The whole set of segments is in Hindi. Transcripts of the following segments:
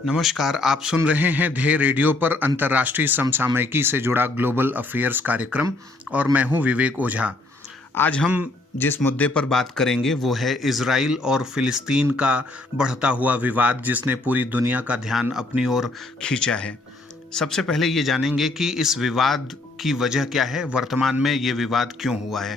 नमस्कार, आप सुन रहे हैं ध्येय रेडियो पर अंतर्राष्ट्रीय समसामयिकी से जुड़ा ग्लोबल अफेयर्स कार्यक्रम और मैं हूं विवेक ओझा। आज हम जिस मुद्दे पर बात करेंगे वो है इजराइल और फिलिस्तीन का बढ़ता हुआ विवाद, जिसने पूरी दुनिया का ध्यान अपनी ओर खींचा है। सबसे पहले ये जानेंगे कि इस विवाद की वजह क्या है, वर्तमान में ये विवाद क्यों हुआ है।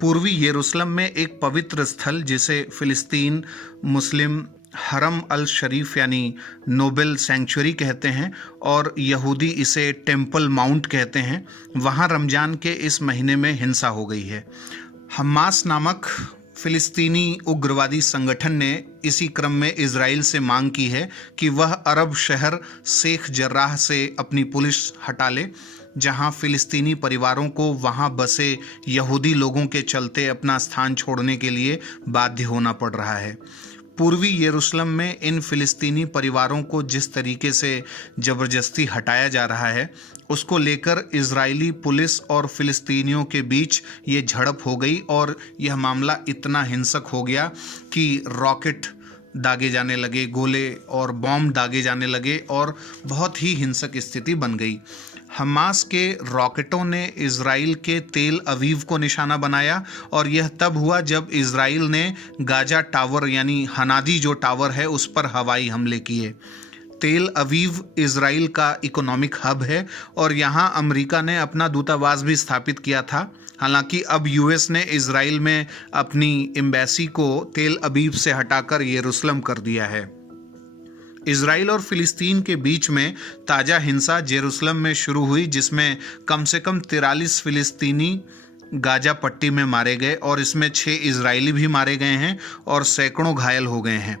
पूर्वी यरूशलेम में एक पवित्र स्थल जिसे फिलिस्तीन मुस्लिम हरम अल शरीफ यानी नोबेल सेंचुरी कहते हैं और यहूदी इसे टेम्पल माउंट कहते हैं, वहाँ रमज़ान के इस महीने में हिंसा हो गई है। हमास नामक फिलिस्तीनी उग्रवादी संगठन ने इसी क्रम में इजराइल से मांग की है कि वह अरब शहर शेख जर्राह से अपनी पुलिस हटा ले, जहां फिलिस्तीनी परिवारों को वहां बसे यहूदी लोगों के चलते अपना स्थान छोड़ने के लिए बाध्य होना पड़ रहा है। पूर्वी यरूशलेम में इन फिलिस्तीनी परिवारों को जिस तरीके से ज़बरदस्ती हटाया जा रहा है, उसको लेकर इजरायली पुलिस और फिलिस्तीनियों के बीच ये झड़प हो गई और यह मामला इतना हिंसक हो गया कि रॉकेट दागे जाने लगे, गोले और बॉम्ब दागे जाने लगे और बहुत ही हिंसक स्थिति बन गई। हमास के रॉकेटों ने इजराइल के तेल अवीव को निशाना बनाया और यह तब हुआ जब इजराइल ने गाजा टावर यानी हनादी जो टावर है उस पर हवाई हमले किए। तेल अवीव इजराइल का इकोनॉमिक हब है और यहाँ अमेरिका ने अपना दूतावास भी स्थापित किया था। हालांकि अब यूएस ने इजराइल में अपनी एम्बेसी को तेल अवीव से हटाकर यरूशलेम कर दिया है। इजराइल और फिलिस्तीन के बीच में ताज़ा हिंसा जेरूसलम में शुरू हुई, जिसमें कम से कम 43 फिलिस्तीनी गाजा पट्टी में मारे गए और इसमें 6 इजरायली भी मारे गए हैं और सैकड़ों घायल हो गए हैं।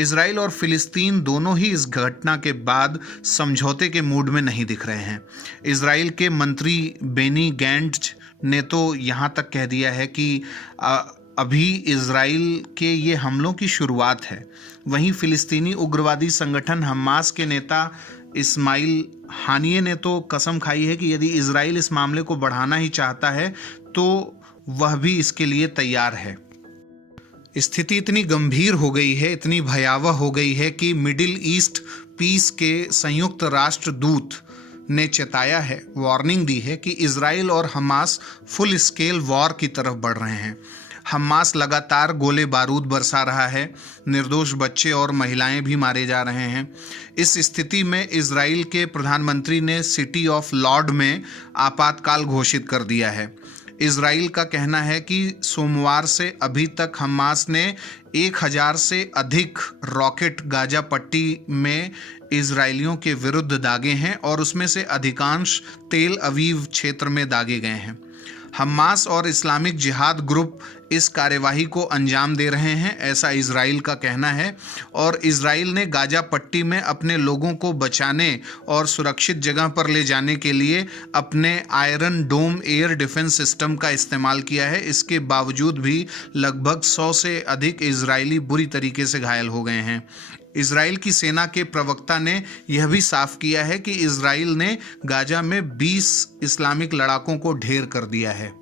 इजराइल और फिलिस्तीन दोनों ही इस घटना के बाद समझौते के मूड में नहीं दिख रहे हैं। इजराइल के मंत्री बेनी गैंट्ज ने तो यहाँ तक कह दिया है कि अभी इजराइल के ये हमलों की शुरुआत है। वहीं फिलिस्तीनी उग्रवादी संगठन हमास के नेता इस्माइल हानिये ने तो कसम खाई है कि यदि इजराइल इस मामले को बढ़ाना ही चाहता है तो वह भी इसके लिए तैयार है। स्थिति इतनी गंभीर हो गई है, इतनी भयावह हो गई है कि मिडिल ईस्ट पीस के संयुक्त राष्ट्र दूत ने चेताया है, वार्निंग दी है कि इजराइल और हमास फुल स्केल वॉर की तरफ बढ़ रहे हैं। हमास लगातार गोले बारूद बरसा रहा है, निर्दोष बच्चे और महिलाएं भी मारे जा रहे हैं। इस स्थिति में इजराइल के प्रधानमंत्री ने सिटी ऑफ लॉर्ड में आपातकाल घोषित कर दिया है। इजराइल का कहना है कि सोमवार से अभी तक हमास ने 1000 से अधिक रॉकेट गाजा पट्टी में इजरायलियों के विरुद्ध दागे हैं और उसमें से अधिकांश तेल अवीव क्षेत्र में दागे गए हैं। हमास और इस्लामिक जिहाद ग्रुप इस कार्यवाही को अंजाम दे रहे हैं, ऐसा इजराइल का कहना है। और इजराइल ने गाजा पट्टी में अपने लोगों को बचाने और सुरक्षित जगह पर ले जाने के लिए अपने आयरन डोम एयर डिफेंस सिस्टम का इस्तेमाल किया है। इसके बावजूद भी लगभग 100 से अधिक इजरायली बुरी तरीके से घायल हो गए हैं। इजराइल की सेना के प्रवक्ता ने यह भी साफ किया है कि इजराइल ने गाजा में 20 इस्लामिक लड़ाकों को ढेर कर दिया है।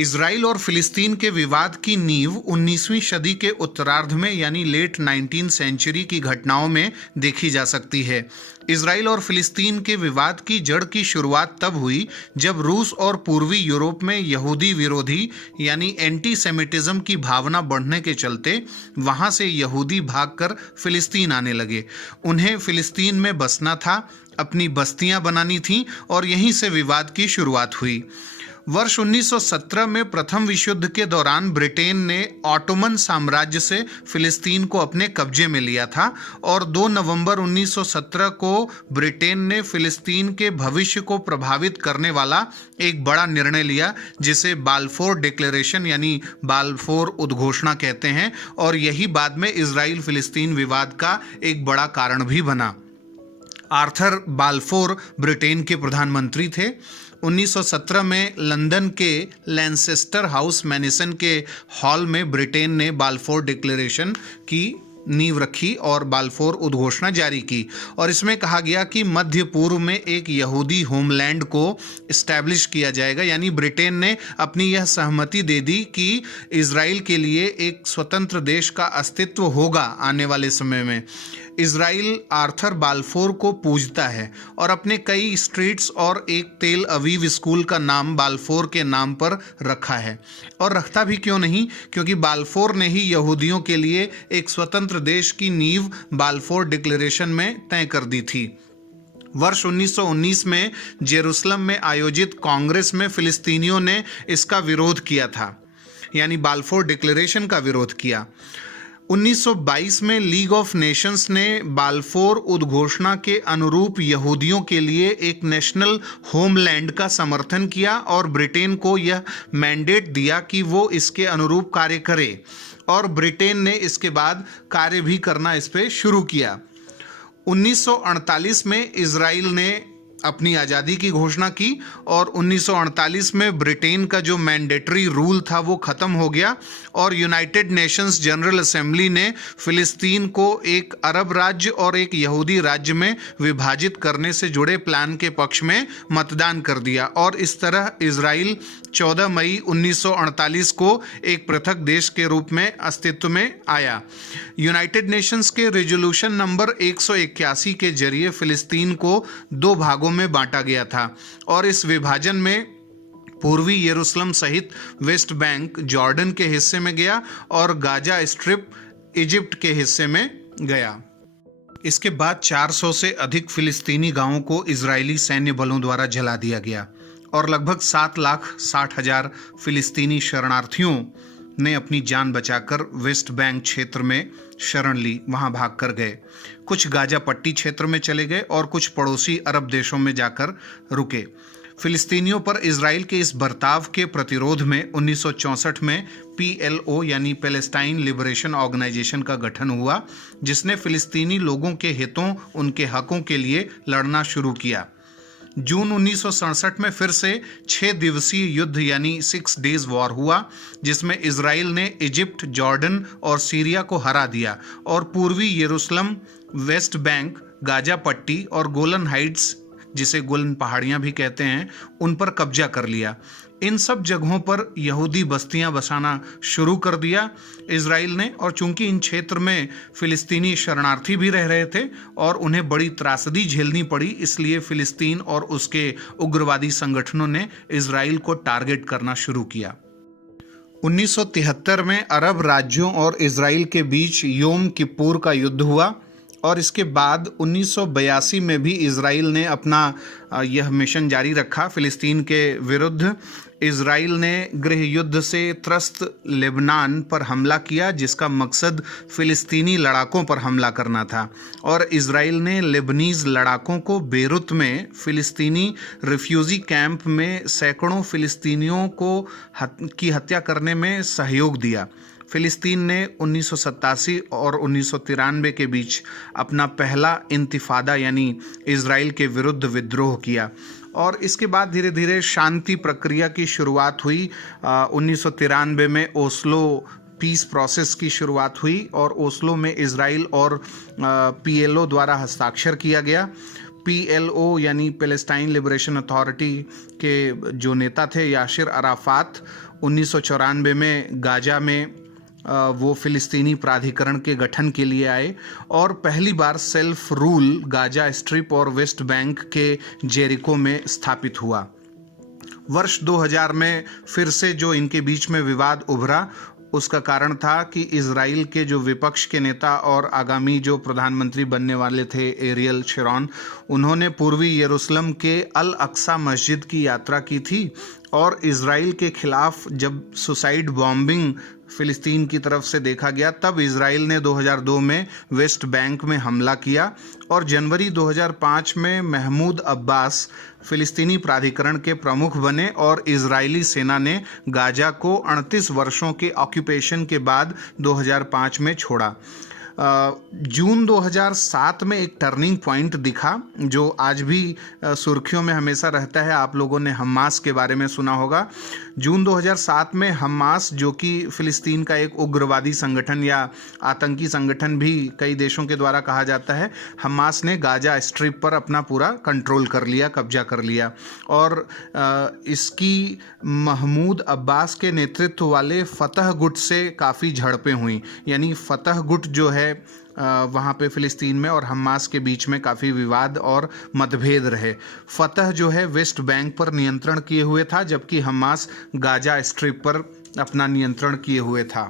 इजराइल और फिलिस्तीन के विवाद की नींव 19वीं सदी के उत्तरार्ध में यानी लेट 19th सेंचुरी की घटनाओं में देखी जा सकती है। इजराइल और फिलिस्तीन के विवाद की जड़ की शुरुआत तब हुई जब रूस और पूर्वी यूरोप में यहूदी विरोधी यानी एंटीसेमिटिज्म की भावना बढ़ने के चलते वहां से यहूदी भागकर फिलिस्तीन आने लगे। उन्हें फिलिस्तीन में बसना था, अपनी बस्तियां बनानी थीं और यहीं से विवाद की शुरुआत हुई। वर्ष 1917 में प्रथम विश्व युद्ध के दौरान ब्रिटेन ने ऑटोमन साम्राज्य से फिलिस्तीन को अपने कब्जे में लिया था और 2 नवंबर 1917 को ब्रिटेन ने फिलिस्तीन के भविष्य को प्रभावित करने वाला एक बड़ा निर्णय लिया, जिसे बाल्फोर डिक्लेरेशन यानी बाल्फोर उद्घोषणा कहते हैं और यही बाद में इजराइल फिलिस्तीन विवाद का एक बड़ा कारण भी बना। आर्थर बाल्फोर ब्रिटेन के प्रधानमंत्री थे। 1917 में लंदन के लैनचेस्टर हाउस मैनिसन के हॉल में ब्रिटेन ने बाल्फोर डिक्लेरेशन की नींव रखी और बाल्फोर उद्घोषणा जारी की। और इसमें कहा गया कि मध्य पूर्व में एक यहूदी होमलैंड को इस्टेब्लिश किया जाएगा, यानी ब्रिटेन ने अपनी यह सहमति दे दी कि इजराइल के लिए एक स्वतंत्र देश का अस्तित्व होगा आने वाले समय में। इजराइल आर्थर बाल्फोर को पूजता है और अपने कई स्ट्रीट्स और एक तेल अवीव स्कूल का नाम बाल्फोर के नाम पर रखा है। और रखता भी क्यों नहीं, क्योंकि बाल्फोर ने ही यहूदियों के लिए एक स्वतंत्र देश की नींव बाल्फोर डिक्लेरेशन में तय कर दी थी। वर्ष 1919 में जेरूसलम में आयोजित कांग्रेस में फिलिस्तीनियों ने इसका विरोध किया था, यानी बाल्फोर डिक्लेरेशन का विरोध किया। 1922 में लीग ऑफ नेशंस ने बाल्फोर उद्घोषणा के अनुरूप यहूदियों के लिए एक नेशनल होमलैंड का समर्थन किया और ब्रिटेन को यह मैंडेट दिया कि वो इसके अनुरूप कार्य करे, और ब्रिटेन ने इसके बाद कार्य भी करना इस पे शुरू किया। 1948 में इजराइल ने अपनी आज़ादी की घोषणा की और 1948 में ब्रिटेन का जो मैंडेटरी रूल था वो ख़त्म हो गया और यूनाइटेड नेशंस जनरल असेंबली ने फ़िलिस्तीन को एक अरब राज्य और एक यहूदी राज्य में विभाजित करने से जुड़े प्लान के पक्ष में मतदान कर दिया और इस तरह इजराइल 14 मई 1948 को एक पृथक देश के रूप में अस्तित्व में आया। यूनाइटेड नेशंस के रेजोल्यूशन नंबर 181 के जरिए फ़िलिस्तीन को दो भागों में बांटा गया था और इस विभाजन में पूर्वी यरूशलेम सहित वेस्ट बैंक जॉर्डन के हिस्से में गया और गाजा स्ट्रिप इजिप्ट के हिस्से में गया। इसके बाद 400 से अधिक फिलिस्तीनी गांवों को इजरायली सैन्य बलों द्वारा जला दिया गया और लगभग 7,60,000 फिलिस्तीनी शरणार्थियों ने अपनी जान बचाकर वेस्ट बैंक क्षेत्र में शरण ली, वहां भाग कर गए। कुछ गाजा पट्टी क्षेत्र में चले गए और कुछ पड़ोसी अरब देशों में जाकर रुके। फिलिस्तीनियों पर इजराइल के इस बर्ताव के प्रतिरोध में 1964 में PLO यानी पैलेस्टाइन लिबरेशन ऑर्गेनाइजेशन का गठन हुआ, जिसने फिलिस्तीनी लोगों के हितों, उनके हकों के लिए लड़ना शुरू किया। जून 1967 में फिर से 6 दिवसीय युद्ध यानी 6 डेज वॉर हुआ, जिसमें इजराइल ने इजिप्ट, जॉर्डन और सीरिया को हरा दिया और पूर्वी यरूशलेम, वेस्ट बैंक, गाजा पट्टी और गोलन हाइट्स, जिसे गोलन पहाड़ियां भी कहते हैं, उन पर कब्जा कर लिया। इन सब जगहों पर यहूदी बस्तियां बसाना शुरू कर दिया इजराइल ने, और चूंकि इन क्षेत्र में फिलिस्तीनी शरणार्थी भी रह रहे थे और उन्हें बड़ी त्रासदी झेलनी पड़ी, इसलिए फिलिस्तीन और उसके उग्रवादी संगठनों ने इजराइल को टारगेट करना शुरू किया। 1973 में अरब राज्यों और इजराइल के बीच योम किप्पुर का युद्ध हुआ और इसके बाद 1982 में भी इजराइल ने अपना यह मिशन जारी रखा फिलिस्तीन के विरुद्ध। इजराइल ने गृह युद्ध से त्रस्त लेबनान पर हमला किया, जिसका मकसद फिलिस्तीनी लड़ाकों पर हमला करना था, और इजराइल ने लेबनीज लड़ाकों को बेरूत में फिलिस्तीनी रिफ्यूजी कैंप में सैकड़ों फिलिस्तीनियों की हत्या करने में सहयोग दिया। फिलिस्तीन ने 1987 और 1993 के बीच अपना पहला इंतिफादा यानी इजराइल के विरुद्ध विद्रोह किया और इसके बाद धीरे धीरे शांति प्रक्रिया की शुरुआत हुई। 1993 में ओस्लो पीस प्रोसेस की शुरुआत हुई और ओस्लो में इजराइल और PLO द्वारा हस्ताक्षर किया गया। PLO यानी पैलेस्टाइन लिबरेशन अथॉरिटी के जो नेता थे यासिर अराफात 1994 में गाजा में वो फिलिस्तीनी प्राधिकरण के गठन के लिए आए और पहली बार सेल्फ रूल गाजा स्ट्रिप और वेस्ट बैंक के जेरिको में स्थापित हुआ। वर्ष 2000 में फिर से जो इनके बीच में विवाद उभरा, उसका कारण था कि इजराइल के जो विपक्ष के नेता और आगामी जो प्रधानमंत्री बनने वाले थे एरियल शेरॉन, उन्होंने पूर्वी यरूशलेम के अल अक्सा मस्जिद की यात्रा की थी और इजराइल के खिलाफ जब सुसाइड बॉम्बिंग फिलिस्तीन की तरफ से देखा गया, तब इजराइल ने 2002 में वेस्ट बैंक में हमला किया और जनवरी 2005 में महमूद अब्बास फिलिस्तीनी प्राधिकरण के प्रमुख बने और इजरायली सेना ने गाजा को 38 वर्षों के ऑक्यूपेशन के बाद 2005 में छोड़ा। जून 2007 में एक टर्निंग पॉइंट दिखा जो आज भी सुर्खियों में हमेशा रहता है। आप लोगों ने हमास के बारे में सुना होगा। जून 2007 में हमास, जो कि फिलिस्तीन का एक उग्रवादी संगठन या आतंकी संगठन भी कई देशों के द्वारा कहा जाता है, हमास ने गाजा स्ट्रिप पर अपना पूरा कंट्रोल कर लिया, कब्जा कर लिया। और इसकी महमूद अब्बास के नेतृत्व वाले फतह गुट से काफ़ी झड़पें हुई। यानी फतह गुट जो है वहाँ पे फ़िलिस्तीन में और हमास के बीच में काफ़ी विवाद और मतभेद रहे। फतह जो है वेस्ट बैंक पर नियंत्रण किए हुए था, जबकि हमास गाजा स्ट्रिप पर अपना नियंत्रण किए हुए था।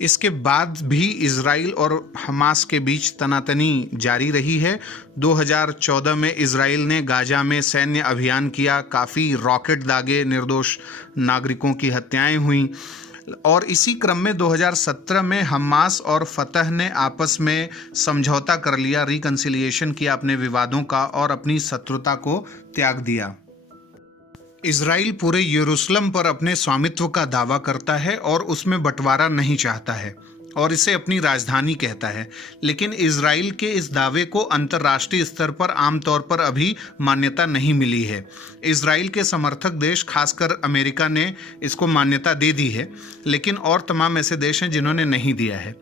इसके बाद भी इजराइल और हमास के बीच तनातनी जारी रही है। 2014 में इजराइल ने गाजा में सैन्य अभियान किया, काफ़ी रॉकेट दागे, निर्दोष नागरिकों की हत्याएं हुई। और इसी क्रम में 2017 में हमास और फतह ने आपस में समझौता कर लिया, रिकंसिलिएशन किया अपने विवादों का और अपनी शत्रुता को त्याग दिया। इजराइल पूरे यरूशलेम पर अपने स्वामित्व का दावा करता है और उसमें बंटवारा नहीं चाहता है और इसे अपनी राजधानी कहता है। लेकिन इजराइल के इस दावे को अंतर्राष्ट्रीय स्तर पर आमतौर पर अभी मान्यता नहीं मिली है। इजराइल के समर्थक देश, खासकर अमेरिका, ने इसको मान्यता दे दी है, लेकिन और तमाम ऐसे देश हैं जिन्होंने नहीं दिया है।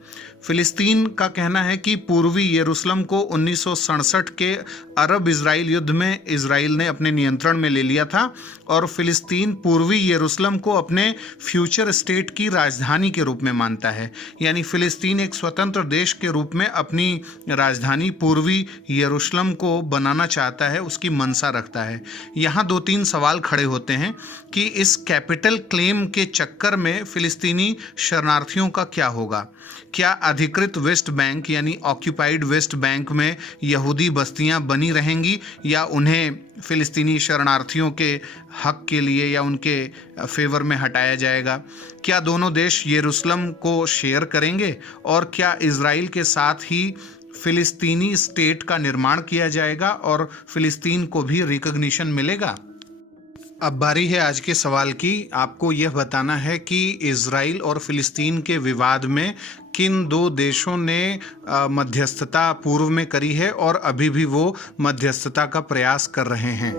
फिलिस्तीन का कहना है कि पूर्वी यरूशलेम को 1967 के अरब इजराइल युद्ध में इजराइल ने अपने नियंत्रण में ले लिया था और फिलिस्तीन पूर्वी यरूशलेम को अपने फ्यूचर स्टेट की राजधानी के रूप में मानता है। यानी फिलिस्तीन एक स्वतंत्र देश के रूप में अपनी राजधानी पूर्वी यरूशलेम को बनाना चाहता है, उसकी मंशा रखता है। यहाँ 2-3 सवाल खड़े होते हैं कि इस कैपिटल क्लेम के चक्कर में फिलिस्तीनी शरणार्थियों का क्या होगा। क्या अधिकृत वेस्ट बैंक यानी ऑक्यूपाइड वेस्ट बैंक में यहूदी बस्तियां बनी रहेंगी या उन्हें फिलिस्तीनी शरणार्थियों के हक के लिए या उनके फेवर में हटाया जाएगा? क्या दोनों देश यरूशलेम को शेयर करेंगे और क्या इजराइल के साथ ही फिलिस्तीनी स्टेट का निर्माण किया जाएगा और फिलिस्तीन को भी रिकॉग्निशन मिलेगा? अब बारी है आज के सवाल की। आपको यह बताना है कि इजराइल और फिलिस्तीन के विवाद में किन 2 देशों ने मध्यस्थता पूर्व में करी है और अभी भी वो मध्यस्थता का प्रयास कर रहे हैं।